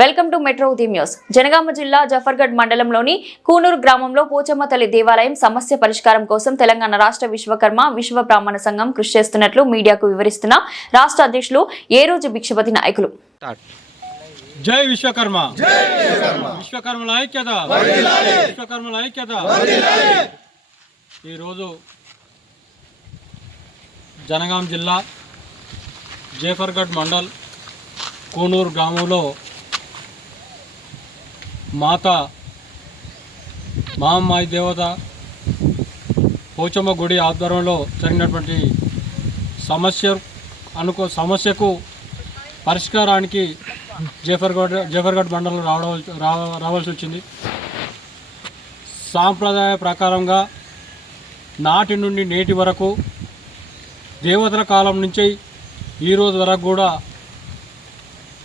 Welcome to metro ఉదయం news. Janagama జిల్లా జఫర్గఢ్ మండలంలోని కూనూరు గ్రామంలో పోచమ్మ తల్లి దేవాలయం సమస్య పరిష్కారం కోసం తెలంగాణ రాష్ట్ర విశ్వకర్మ విశ్వ బ్రాహ్మణ సంఘం కృషి చేస్తున్నట్లు మీడియాకు వివరిస్తున్న రాష్ట్ర అధ్యక్షులు ఏ రోజు భిక్షపతి నాయకులు? జై విశ్వకర్మ. విశ్వకర్మల ఐక్యత. విశ్వకర్మల ఐక్యత. ఈరోజు జనగాం జిల్లా జేఫర్గఢ్ మండల్ కూనూరు గ్రామంలో మాత మహమ్మాయి దేవత పోచమ్మ గుడి ఆధ్వర్యంలో జరిగినటువంటి సమస్య అనుకో సమస్యకు పరిష్కారానికి జఫర్గఢ్ జఫర్గఢ్ మండలం రావడం రావాల్సి వచ్చింది. సాంప్రదాయ ప్రకారంగా నాటి నుండి నేటి వరకు దేవతల కాలం నుంచి ఈ రోజు వరకు కూడా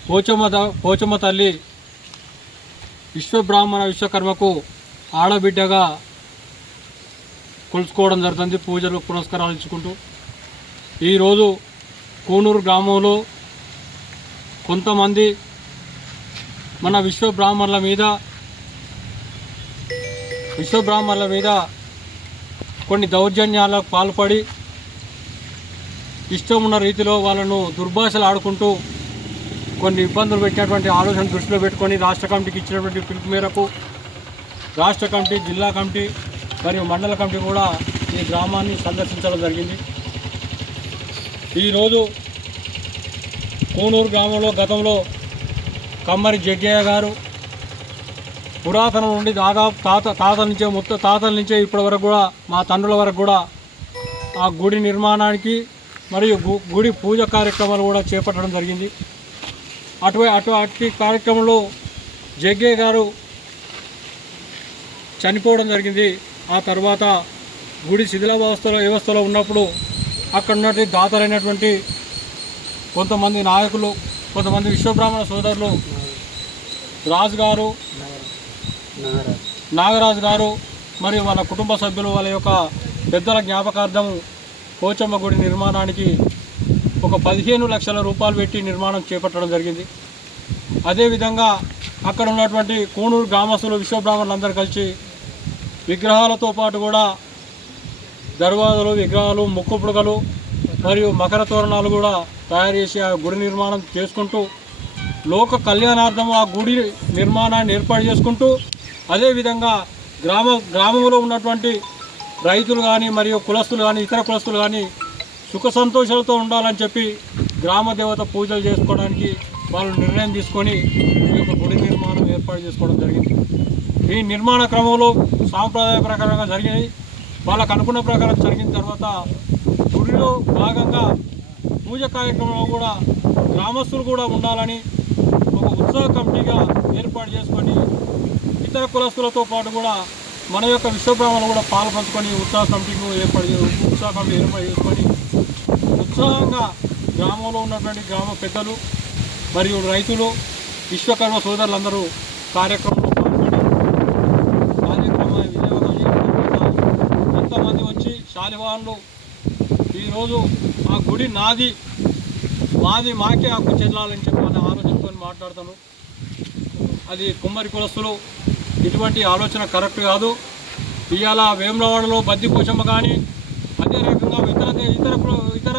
పోచమ్మ పోచమ్మ తల్లి విశ్వబ్రాహ్మణ విశ్వకర్మకు ఆడబిడ్డగా కొలుసుకోవడం జరుగుతుంది పూజలు పురస్కారాలు ఇచ్చుకుంటూ. ఈరోజు కూనూరు గ్రామంలో కొంతమంది మన విశ్వబ్రాహ్మణుల మీద విశ్వబ్రాహ్మణుల మీద కొన్ని దౌర్జన్యాలకు పాల్పడి ఇష్టం ఉన్న రీతిలో వాళ్ళను దుర్భాషలు ఆడుకుంటూ కొన్ని ఇబ్బందులు పెట్టినటువంటి ఆలోచన దృష్టిలో పెట్టుకొని రాష్ట్ర కమిటీకి ఇచ్చినటువంటి పిలుపు మేరకు రాష్ట్ర కమిటీ జిల్లా కమిటీ మరియు మండల కమిటీ కూడా ఈ గ్రామాన్ని సందర్శించడం జరిగింది. ఈరోజు కూనూరు గ్రామంలో గతంలో కమ్మరి జగ్గయ్య గారు పురాతనం నుండి దాదాపు తాత తాతల నుంచే మొత్తం తాతల నుంచే ఇప్పటి వరకు కూడా మా తండ్రుల వరకు కూడా ఆ గుడి నిర్మాణానికి మరియు గు- గుడి పూజ కార్యక్రమాలు కూడా చేపట్టడం జరిగింది. అటు అటు అటు కార్యక్రమంలో జగ్గే గారు చనిపోవడం జరిగింది. ఆ తర్వాత గుడి శిథిలావస్థలో వ్యవస్థలో ఉన్నప్పుడు అక్కడ ఉన్నటువంటి దాతలైనటువంటి కొంతమంది నాయకులు కొంతమంది విశ్వబ్రాహ్మణ సోదరులు రాజు గారు నాగరాజు గారు మరియు వాళ్ళ కుటుంబ సభ్యులు వాళ్ళ యొక్క పెద్దల జ్ఞాపకార్థం పోచమ్మ గుడి నిర్మాణానికి ఒక పదిహేను లక్షల రూపాయలు పెట్టి నిర్మాణం చేపట్టడం జరిగింది. అదేవిధంగా అక్కడ ఉన్నటువంటి కూనూరు గ్రామస్తులు విశ్వబ్రాహ్మణులందరూ కలిసి విగ్రహాలతో పాటు కూడా దర్వాజలు విగ్రహాలు ముక్కు పుడకలు మరియు మకర తోరణాలు కూడా తయారు చేసి ఆ గుడి నిర్మాణం చేసుకుంటూ లోక కళ్యాణార్థం ఆ గుడి నిర్మాణాన్ని ఏర్పాటు చేసుకుంటూ అదేవిధంగా గ్రామ గ్రామంలో ఉన్నటువంటి రైతులు కానీ మరియు కులస్తులు కానీ ఇతర కులస్తులు కానీ సుఖ సంతోషాలతో ఉండాలని చెప్పి గ్రామ దేవత పూజలు చేసుకోవడానికి వాళ్ళు నిర్ణయం తీసుకొని ఈ యొక్క గుడి నిర్మాణం ఏర్పాటు చేసుకోవడం జరిగింది. ఈ నిర్మాణ క్రమంలో సాంప్రదాయ ప్రకారంగా జరిగినాయి. వాళ్ళకు అనుకున్న ప్రకారం జరిగిన తర్వాత గుడిలో భాగంగా పూజ కార్యక్రమంలో కూడా గ్రామస్తులు కూడా ఉండాలని ఒక ఉత్సవ కమిటీగా ఏర్పాటు చేసుకొని ఇతర కులస్తులతో పాటు కూడా మన యొక్క విశ్వబ్రాహ్మణులు కూడా పాల్పంచుకొని ఉత్సవ కమిటీకి ఏర్పాటు ఉత్సవ కమిటీ ఏర్పాటు చేసుకొని ఉత్సాహంగా గ్రామంలో ఉన్నటువంటి గ్రామ పెద్దలు మరియు రైతులు విశ్వకర్మ సోదరులందరూ కార్యక్రమంలో పాల్గొని కార్యక్రమం విజయవంతం చేయడం కొంతమంది వచ్చి శాలివాన్లు ఈరోజు ఆ గుడి నాది మాది మాకే హక్కు చెల్లాలని చెప్పి మన ఆలోచించుకొని మాట్లాడతాను అది కుమ్మరి కులస్తులు ఇటువంటి ఆలోచన కరెక్ట్ కాదు. ఇవాళ వేములవాడలో బద్ది పోచమ్మ కానీ ఇతర ఇతర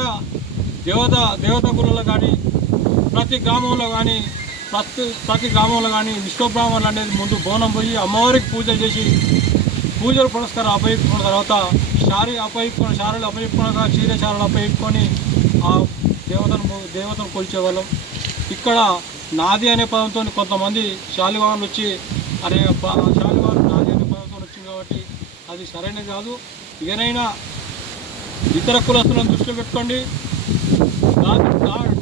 దేవత దేవత కులలో కానీ ప్రతి గ్రామంలో కానీ ప్రతి ప్రతి గ్రామంలో కానీ విశ్వబ్రాహ్మణులు అనేది ముందు బోనం పోయి అమ్మవారికి పూజలు చేసి పూజలు పురస్కారం అప్పగించుకున్న తర్వాత శారీ అప్పగించుకున్న శారీలు అప్పగించుకున్నాక చీరశాలలు అప్పగించుకొని ఆ దేవతను దేవతను కొలిచేవాళ్ళం. ఇక్కడ నాది అనే పదంతో కొంతమంది శాలివాహనులు వచ్చి అనే ప- నాది అనే పదంతో వచ్చింది కాబట్టి అది సరైనది కాదు. ఇకనైనా ఇతర కులస్తులను దృష్టిలో పెట్టుకోండి. నా-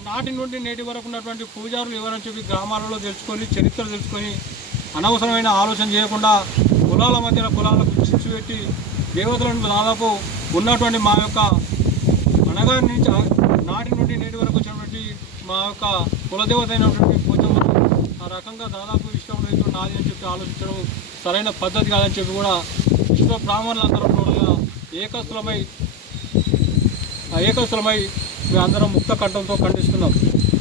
నాటి నుండి నేటి వరకు ఉన్నటువంటి పూజారులు ఎవరని చెప్పి గ్రామాలలో తెలుసుకొని చరిత్ర తెలుసుకొని అనవసరమైన ఆలోచన చేయకుండా కులాల మధ్యన కులాలకు చిచ్చు పెట్టి దేవతలను దాదాపు ఉన్నటువంటి మా యొక్క అనగా నుంచి నాటి నుండి నేటి వరకు వచ్చినటువంటి మా యొక్క కులదేవత అయినటువంటి పూజమ్మను ఆ రకంగా దాదాపు విశ్వం లేదు నాది అని చెప్పి ఆలోచించడం సరైన పద్ధతి కాదని చెప్పి కూడా విశ్వ బ్రాహ్మణులందరూ కూడా ఏకస్థులమై ఏకస్థులమై మేము అందరం ముక్త కంఠంతో ఖండిస్తున్నాం.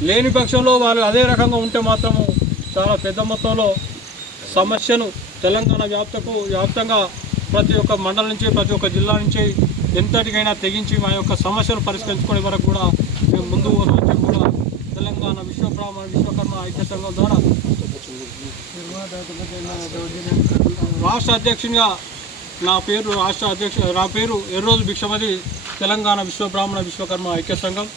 లేని పక్షంలో వాళ్ళు అదే రకంగా ఉంటే మాత్రము చాలా పెద్ద మొత్తంలో సమస్యను తెలంగాణ వ్యాప్తకు వ్యాప్తంగా ప్రతి ఒక్క మండలం నుంచి ప్రతి ఒక్క జిల్లా నుంచి ఎంతటికైనా తెగించి మా యొక్క సమస్యను పరిష్కరించుకునే వరకు కూడా మేము ముందు రోజు కూడా తెలంగాణ విశ్వబ్రాహ్మణ విశ్వకర్మ ఐక్య సంఘం ద్వారా రాష్ట్ర అధ్యక్షునిగా నా పేరు రాష్ట్ర అధ్యక్ష నా పేరు ఎర్రోజు భిక్షపతి తెలంగాణ విశ్వబ్రాహ్మణ విశ్వకర్మ ఐక్య సంఘం